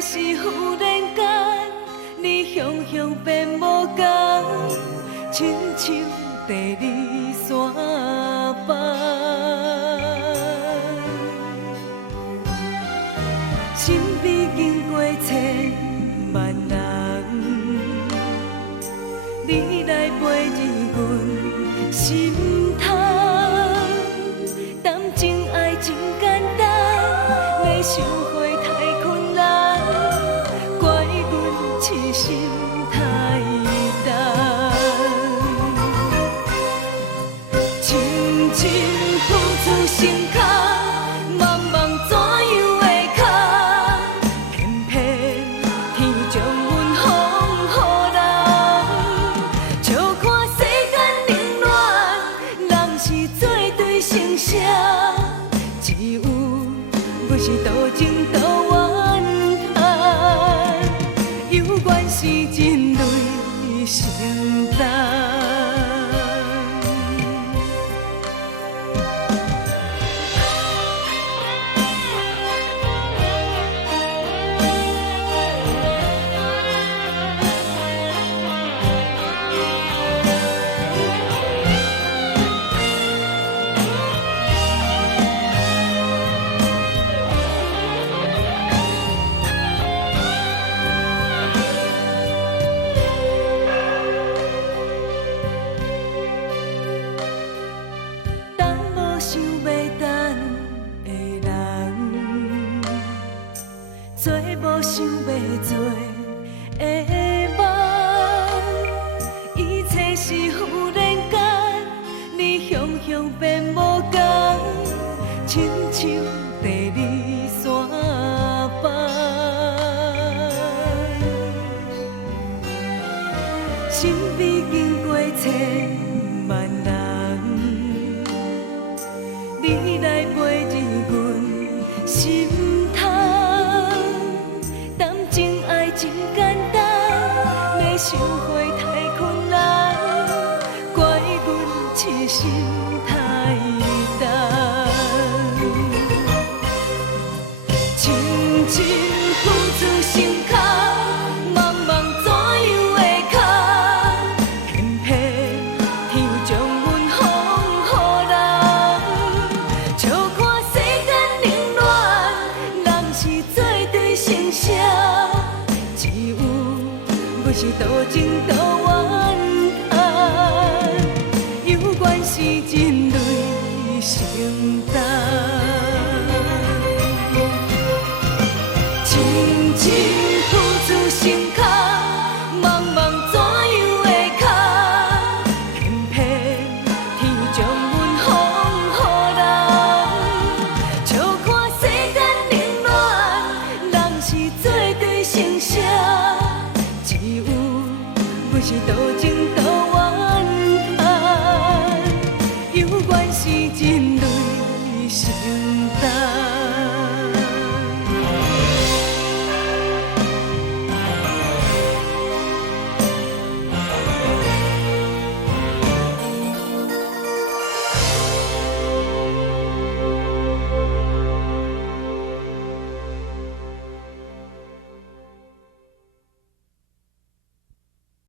是忽然间，你向向变无同，亲像第二山峰。身边经过千万人，你来陪入阮心头。谈情爱真简单，要想花太困难，怪阮痴心太重。深深付出心坎，茫茫怎样会空？偏偏天将阮放予人，笑看世间冷暖，人是做对成双，只有阮是多情多怨叹，有缘是人类成长。想要等的人，做无想要做的梦，一切是忽然间，你向向变无同，亲像第二山峰。身边经过千万人，你来陪入阮心头，谈情爱真简单，要想花太困难，怪阮痴心太重。深深付出心坎，茫茫怎样会空？偏偏天将阮放予人，笑看世间冷暖，人是做对成双，只有阮是多情多怨叹，有缘是人类成长。深深付